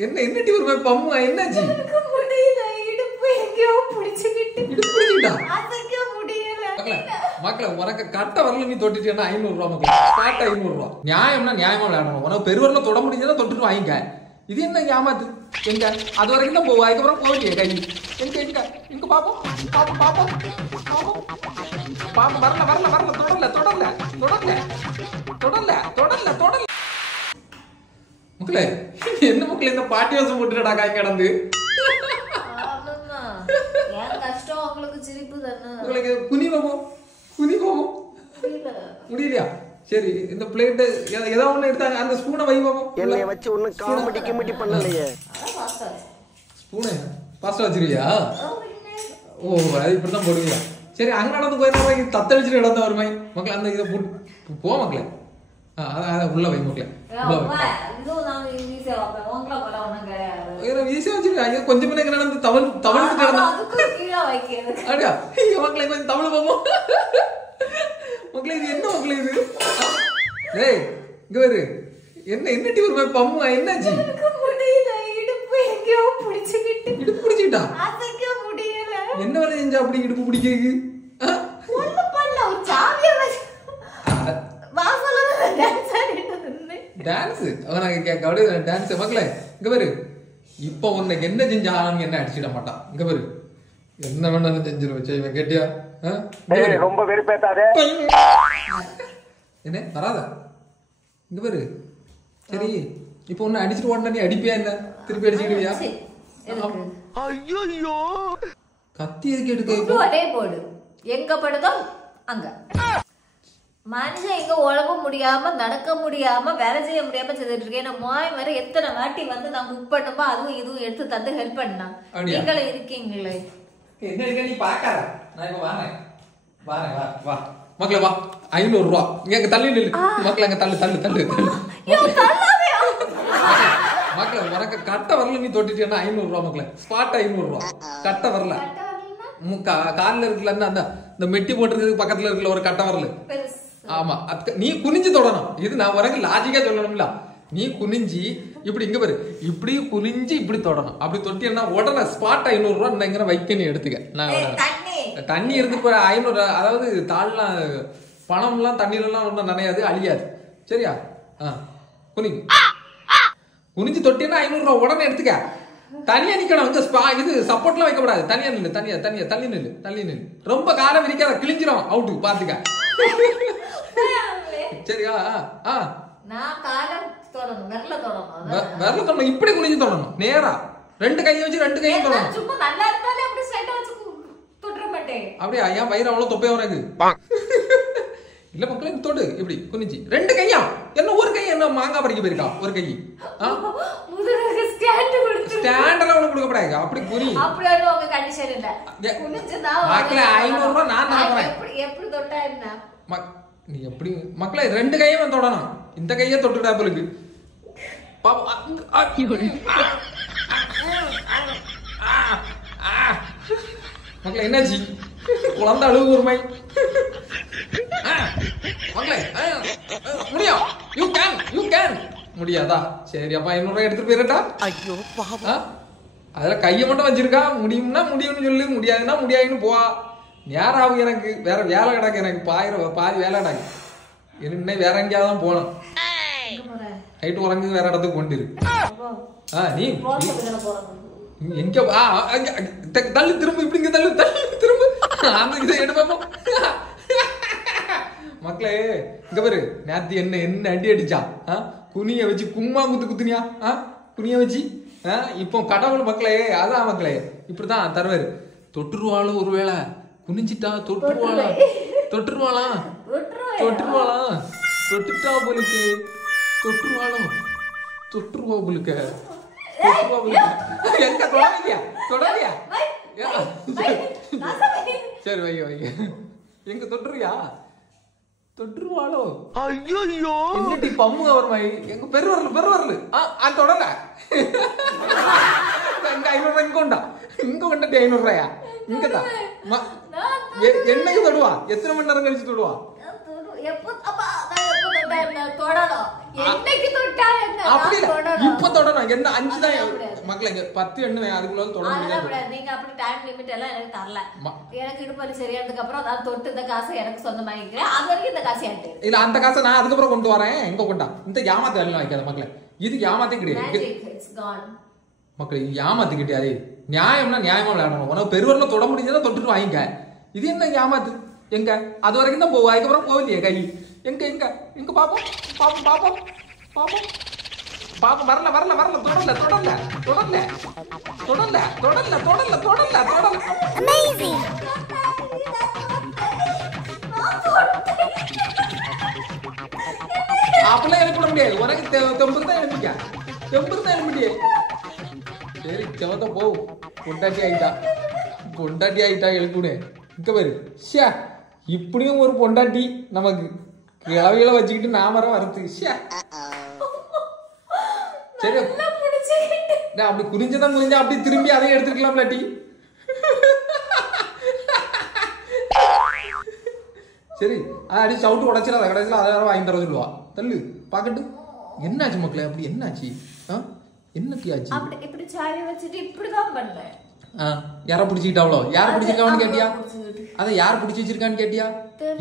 என்ன என்னடி ஒரு பம்மா என்னாச்சு? எனக்கு முடியல, இடுப்பு எங்கயோ புடிச்சிக்கிட்டு. இடுப்பு புடிச்சிட்டா? அசைக்க முடியல. மக்களே உனக்கு கட்ட வரல நீ தொட்டிட்டேன்னா 500 ரூபாய் மக்களே. ஸ்டார்ட் 500 ரூபாய். நியாயம்னா நியாயமா விளையாடணும். உனக்கு பெருவரல தொட முடிஞ்சா தொட்டுட்டு வாங்கிக்க. இது என்ன ஏமாத்து? எங்க அது வரைக்கும் தான் போவா. அதுக்கப்புறம் போகலையே கை. எங்க எங்க எங்க பாப்போம் பாப்போம் பாப்போம் பாப்போம் வரல வரல வரல தொடரல தொடரல தொடரல தொடரல தொடரல தொடரல. மக்களே என்ன மக்களே இந்த பாட்டி வாசம் போட்டுடா காய் கிடந்து. ஆமாம்மா. என் கஷ்டம் உங்களுக்கு சிரிப்பு தானே. உங்களுக்கு குனி பாப்போம் குனி பாப்போம். முடியலையா? சரி இந்த பிளேட் ஏதோ ஒண்ணு எடுத்தாங்க அந்த ஸ்பூனை வை பாப்போம். என்னைய வச்சு ஒண்ணும் காமெடி கிமெடி பண்ணலையே. ஸ்பூனை பாஸ்டா வச்சிருக்கியா? ஓ அது இப்படிதான் போடுவியா? சரி அங்க நடந்து போயிருந்தா தத்தளிச்சுட்டு இடத்த வருமே மக்கள். அந்த இதை போட்டு போ மக்களே. உள்ள வை மக்களே. ஈஸியா வச்சிருக்கா கொஞ்சம் முன்னே நடந்து தவழ் தவழ்ந்து கிடந்தா அப்படியா? மக்களே கொஞ்சம் தமிழ் போவோம் மக்களே. இது என்ன மக்களே இது? ஏய் இங்க வரு. என்ன என்னடி ஒரு பம்மா என்னாச்சு? இடுப்பு எங்கயோ புடிச்சிக்கிட்டு. இடுப்பு புடிச்சிட்டா? அசைக்க முடியல. என்ன வேலை செஞ்சா அப்படி இடுப்பு பிடிக்குது? ஒண்ணு பண்ணல, ஒரு சாவியை வச்சு வாசல்ல டான்ஸ் ஆடிட்டு இருந்தேன். டான்ஸ் அவனாங்க கேட்க அப்படியே டான்ஸ். மக்களே இங்க பாரு. இப்போ உன்னை என்ன செஞ்சாலும் என்ன அடிச்சிட மாட்டான். இங்க பாரு என்ன வேணாலும் செஞ்சிருவ. இவன் கேட்டியா? ரொம்ப வெறுப்பேத்தாதே. என்ன வராத? இங்க பாரு. சரி இப்போ உன்னை அடிச்சுட்டு ஓடனா நீ அடிப்பியா? என்ன திருப்பி அடிச்சுக்கிடுவியா? ஐயோ கத்தி எதுக்கு எடுக்க? ஒரே போடு. எங்க படுதோ அங்க. மனுஷன் எங்க உழவ முடியாம நடக்க முடியாம வேலை செய்ய முடியாம செய்துட்டு இருக்கேன். மாய் வர எத்தனை வாட்டி வந்து நான் குக் பண்ணும்போ அதுவும் இதுவும் எடுத்து தந்து ஹெல்ப் பண்ணா. நீங்களும் இருக்கீங்களே. என்ன இருக்க நீ பாக்காத. நான் இப்ப வாரேன் வாரேன் வா வா மக்களே வா. 500 ரூபாய் இங்க தள்ளி நில்லு மக்களே. அங்க தள்ளு தள்ளு தள்ளு தள்ளு மக்களே. உனக்கு கட்ட வரல நீ தொட்டிட்டேன்னா 500 ரூபாய் மக்களே. ஸ்பாட் 500 ரூபாய். கட்ட வரல காலில் இருக்குல்ல அந்த இந்த மெட்டி போட்டுருக்கு பக்கத்துல இருக்குல்ல ஒரு கட்ட வரல. ஆமா நீ குனிஞ்சு தொடணும். இது நான் உனக்கு லாஜிக்கா சொல்லணும்ல. நீ குனிஞ்சி இப்படி இங்க பாரு. இப்படி குனிஞ்சு இப்படி தொடணும். அப்படி தொட்டினா உடனே ஸ்பாட் 500 ரூபாய் நீங்க வைக்க நீ எடுத்துக்க. நான் தண்ணி இருந்து 500 அதாவது தாழ்லாம் பணம்லாம் தண்ணியிலலாம் ஒன்றும் நனையாது அழியாது. சரியா? குனி குனிஞ்சு தொட்டினா 500 ரூபாய் உடனே எடுத்துக்க. தனியா நிக்கணும். இது சப்போர்ட்லாம் வைக்க கூடாது. தனியா நில்லு தனியா தனியா தள்ளி நில்லு தள்ளி நில்லு. ரொம்ப காலம் விரிக்காத கிழிஞ்சிரும். அவுட்டு பாத்துக்க. சரியா? நான் காலம் தொடணும், விரல தொடணும். விரல தொடணும். இப்படி குனிஞ்சு தொடணும் நேரா. ரெண்டு கையை வச்சு ரெண்டு கையும் தொடணும். சும்மா நல்லா இருந்தாலே அப்படி ஸ்ட்ரைட்டா வச்சு தொட மாட்டேன். அப்படியே ஐயா வயிறு அவ்வளவு தொப்பையா உனக்கு இல்ல மக்களே. தொடு இப்படி குனிஞ்சு ரெண்டு கையா. என்ன ஒரு கை என்ன மாங்காய் பறிக்க போயிருக்கா ஒரு கை? முதல்ல ஸ்டாண்ட் கொடுத்து ஸ்டாண்ட் எல்லாம் உனக்கு கொடுக்க கூடாது. அப்படி குனி. அப்படியே உங்க கண்டிஷன் இல்ல. குனிஞ்சதா மக்களே 500 ரூபாய் நான் தர போறேன். எப்படி தொட்டா என்ன? நீ எப்படி மக்களே ரெண்டு கையும் தொடணும். இந்த கையை தொட்டுடா போலுக்கு. மக்களே என்னாச்சு? குழந்தை அழுகு ஒரு மை மக்களே. முடியும். You can you can. முடியாதா? சரி அப்ப 500 ரூபாய் எடுத்துட்டு போயிடட்டா? ஐயோ அதுல கையை மட்டும் வச்சிருக்கா. முடியும்னா முடியும்னு சொல்லு, முடியாதுன்னா முடியாதுன்னு போவா. நேரம் ஆகும். எனக்கு வேற வேலை கிடக்கு. எனக்கு பாதி வேலை கிடக்கு. என்ன வேற எங்கேயாவது தான் போகணும். நைட்டு உறங்கு வேற இடத்துக்கு கொண்டிரு. நீ எங்க தள்ளு திரும்ப இப்படிங்க தள்ளு தள்ளு திரும்ப அந்த இதை எடுப்போம். மக்களே இங்க பாரு. நேத்து என்ன என்ன அடி அடிச்சா? குனிய வச்சு கும்மா குத்து குத்துனியா? குனிய வச்சு இப்போ கடவுள் மக்களே. அதான் மக்களே இப்படிதான் தருவாரு. தொட்டுருவாளும் ஒருவேளை குனிஞ்சிட்டா தொட்டுருவாளா தொட்டுருவாளா தொட்டுருவாளா தொட்டுட்டா போலுக்கு தொட்டுருவாளோ தொட்டுருவா போலுக்க தொட்டுருவா போலுக்க. எங்க தொடலையா தொடலையா? சரி வை வை. எங்க தொட்டுருவியா? தொட்டுருவாளோ? ஐயோ என்னடி பம்முக வருமா? எங்க பெருவரல் பெருவரல் தொடல. எங்க 500 ரூபாய் இங்க உண்டா? இங்க கொண்டடி 500 ரூபாயா? இங்கதான் என்னைக்கு தொடுவா? எத்தனை மணி நேரம் கழிச்சு தொடுவா? எப்போ தொடணும் என்னைக்கு தொட்டா என்ன அப்படி நான் தொடணும். இப்ப தொடணும் என்ன 5 தான் மக்களே இங்க 10 எண்ணுவேன் அதுக்குள்ள தொட அதெல்லாம் முடியாது. முடியாது. நீங்க அப்படி டைம் லிமிட் எல்லாம் எனக்கு தரல. எனக்கு இடுப்பலி சரியானதுக்கு அப்புறம் நான் தொட்டு இந்த காசை எனக்கு சொந்தமாக்கிக்கிறேன். அது வரைக்கும் இந்த காசை என்கிட்ட இருக்கு. இல்ல அந்த காசை நான் அதுக்கப்புறம் கொண்டு வரேன். எங்க கொண்டா இந்த ஏமாத்து வேலை வைக்காத மக்களே. இது ஏமாத்தே கிடையாது Magic, it's gone. மக்களே. இது ஏமாத்து கிடையாது. நியாயம்னா நியாயமா விளையாடணும். உனக்கு பெருவரல தொட முடிஞ்சதா தொட்டுட்டு வாங்கிக்க. இது என்ன ஏமாத்து? எங்க அது வரைக்கும் தான் போவோம். அதுக்கப்புறம் போகலையே கை. எங்க எங்க எங்க பாப்போம் பாப்போம் பாப்போம் பாப்போம் பாப்போம். வரல வரல வரல தொடரல தொடரல தொடரல தொடரல தொடரல தொடரல தொடரல தொடரல. Amazing. அப்பெல்லாம் எழுப்பிட முடியாது. உனக்கு தெம்புக்கு தான் எழுப்பிக்க. தெம்புக்கு தான் எழுப்பிட்டியே. சரி செவத்த போ. பொண்டாட்டி ஆயிட்டா எழுப்புனே. இங்க பாரு ஷே இப்படியும் ஒரு பொண்டாட்டி நமக்கு கிளவையில வச்சுக்கிட்டு நாம வரத்து. ஷே சரி அப்படி குறிஞ்சதான் குறிஞ்சா அப்படி திரும்பி அதையும் எடுத்துக்கலாம் இல்லாட்டி. சரி அடி சவுட்டு உடைச்சிடாத. கடைசியில் அதை வேற வாங்கி தர சொல்லுவா. தள்ளு பாக்கட்டு. என்னாச்சு மக்களே? அப்படி என்னாச்சு? என்னத்தியாச்சு? அப்படி இப்படி சாரி வச்சுட்டு இப்படிதான் பண்ணேன். யார பிடிச்சிக்கிட்டாவளோ? யார பிடிச்சிருக்கான்னு கேட்டியா? அதை யார் பிடிச்சி வச்சிருக்கான்னு கேட்டியா?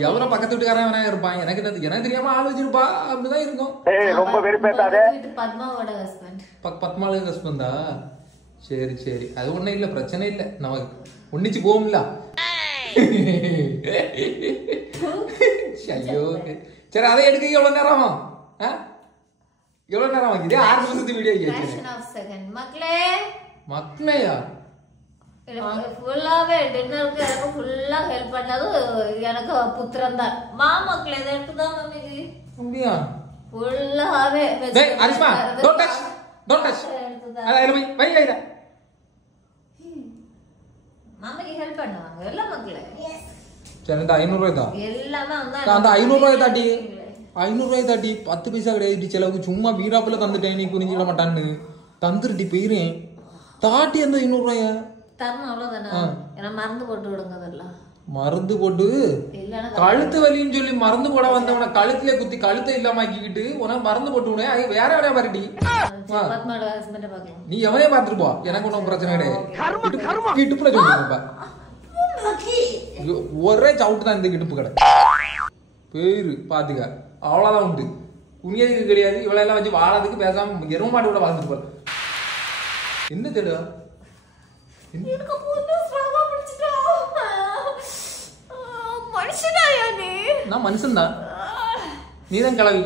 எவரோ பக்கத்து வீட்டுக்காரன் வேணா இருப்பான். எனக்கு தெரியாம ஆள் வச்சிருப்பா. அப்படிதான் இருக்கும். ரொம்ப வெறுப்பேத்தாதே. பத்மாவோட ஹஸ்பண்ட். பத்மாலு ஹஸ்பண்டா? சரி சரி அது ஒண்ணும் இல்ல, பிரச்சனை இல்ல. நமக்கு ஒன்னிச்சு போகும்ல. ஐயோ சரி அதை எடுக்க எவ்வளவு நேரம் ஆகும்? எவ்வளவு நேரம் ஆகும்? இதே 6 நிமிஷத்து வீடியோ மக்களே மக்களையா ஃபுல்லாவே டின்னருக்கு எனக்கு ஃபுல்லா ஹெல்ப் பண்ணது எனக்கு புத்திரன் தான். மாமக்களே இதை எடுத்துதான் மம்மிக்கு அப்படியா? ஃபுல்லாவே அரிஷ்மா டோன்ட் டச் டோன்ட் டச். அத வை வை வை. மாமிக்கு ஹெல்ப் பண்ணுவாங்க எல்லா மக்களே. சரி இந்த 500 ரூபாய் தான். எல்லாமே அந்த 500 ரூபாய் தாட்டி 500 ரூபாய் தாட்டி 10 பைசா கிடையாது செலவுக்கு. சும்மா வீராப்புல தந்துட்டேன். நீ குறிஞ்சிட மாட்டான்னு தந்துருட்டி போயிறேன். தாட்டி அந்த 500 ரூபாய தரணும் அவ்வளவுதானே. ஏன்னா மருந்து போட்டு விடுங்க. அதெல்லாம் மருந்து போட்டு கழுத்து வலின்னு சொல்லி மருந்து போட வந்தவன கழுத்துல குத்தி கழுத்தை இல்லாம ஆக்கிக்கிட்டு உனக்கு மருந்து போட்டு விட வேற வேலையா பாருடி. நீ எவனே பாத்துட்டு போ. எனக்கு ஒன்றும் பிரச்சனை கிடையாது. இடுப்புல சொல்லிருப்பா ஒரே சவுட்டு தான் இந்த இடுப்பு கடை பேரு பாத்துக்க. அவ்வளவுதான் உண்டு. உண்மையதுக்கு கிடையாது. இவ்வளவு வச்சு வாழறதுக்கு பேசாம எரும மாட்டு கூட வாழ்ந்துட்டு போற. என்ன தேடு? நான் மனுஷன் தான். நீதான் கிளவி.